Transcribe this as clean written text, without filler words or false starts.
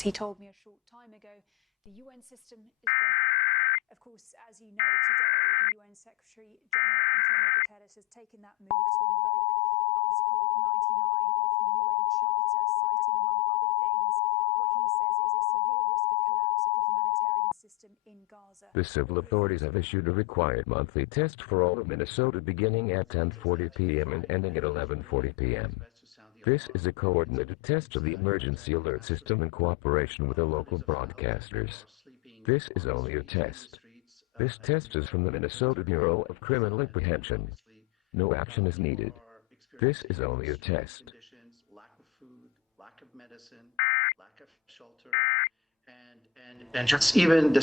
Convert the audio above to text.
He told me a short time ago the UN system is broken. Of course, as you know, today the UN Secretary General Antonio Guterres has taken that move to invoke Article 99 of the UN Charter, citing, among other things, what he says is a severe risk of collapse of the humanitarian system in Gaza. The civil authorities have issued a required monthly test for all of Minnesota beginning at 10:40 p.m. and ending at 11:40 p.m. This is a coordinated test of the emergency alert system in cooperation with the local broadcasters. This is only a test. This test is from the Minnesota Bureau of Criminal Apprehension. No action is needed. This is only a test. Lack of food, lack of medicine, lack of shelter, and just even the